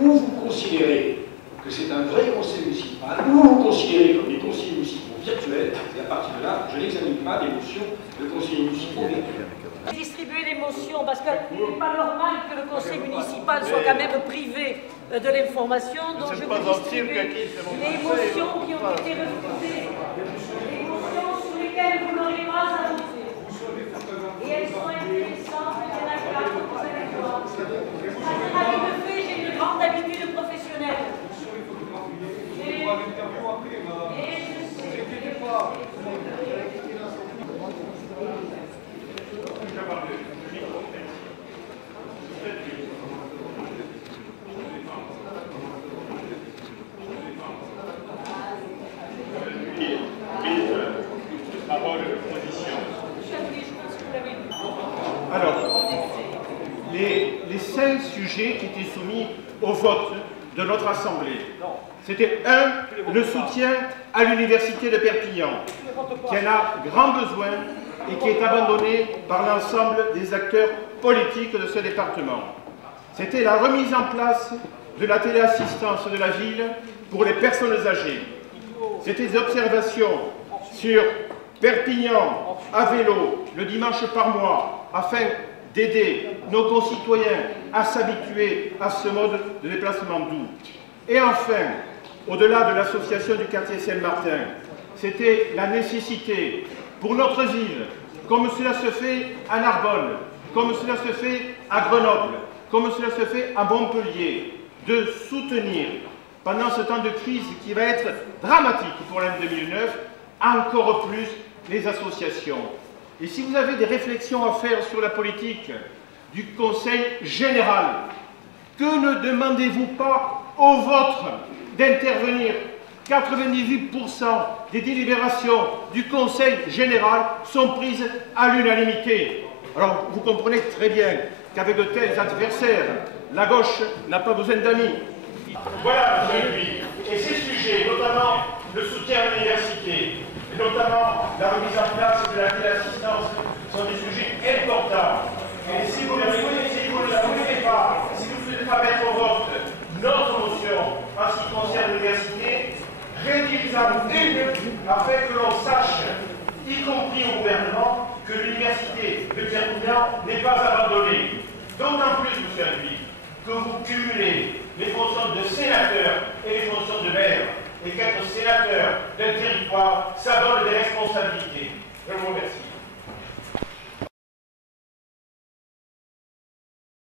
ou vous considérez que c'est un vrai conseil municipal, ou vous considérez comme des conseillers municipaux virtuels, et à partir de là, je n'examine pas des motions de conseillers municipaux virtuels. Distribuer les motions, parce qu'il n'est pas normal que le conseil municipal soit quand même privé de l'information, donc je vous distribue les motions qui ont été refusées, les motions sur lesquelles vous n'aurez pas à voter. Et elles sont intéressantes, il y en a 4, vous allez voir. À mon avis de fait, j'ai une grande habitude professionnelle. Alors, les 5 sujets qui étaient soumis au vote de notre Assemblée, c'était 1, le soutien à l'Université de Perpignan, qui en a grand besoin et qui est abandonné par l'ensemble des acteurs politiques de ce département. C'était la remise en place de la téléassistance de la ville pour les personnes âgées. C'était des observations sur Perpignan à vélo le dimanche par mois afin d'aider nos concitoyens à s'habituer à ce mode de déplacement doux. Et enfin, au-delà de l'association du quartier Saint-Martin, c'était la nécessité pour notre ville, comme cela se fait à Narbonne, comme cela se fait à Grenoble, comme cela se fait à Montpellier, de soutenir pendant ce temps de crise qui va être dramatique pour l'année 2009, encore plus les associations. Et si vous avez des réflexions à faire sur la politique du Conseil général, que ne demandez-vous pas au vôtre d'intervenir? 98% des délibérations du Conseil général sont prises à l'unanimité. Alors vous comprenez très bien qu'avec de tels adversaires, la gauche n'a pas besoin d'amis. Voilà, monsieur Dupuis. Et ces sujets, notamment le soutien à l'université, et notamment la remise en place de la téléassistance, sont des sujets importants. Et si vous ne souhaitez pas, si vous ne souhaitez pas mettre au vote notre motion en ce qui concerne l'université, rédigeons une afin que l'on sache, y compris au gouvernement, que l'université de Perpignan n'est pas abandonnée. D'autant plus, monsieur Dupuis, que vous cumulez les fonctions de sénateur et les fonctions de maire, et qu'être sénateur d'un territoire, ça donne des responsabilités. Je vous remercie.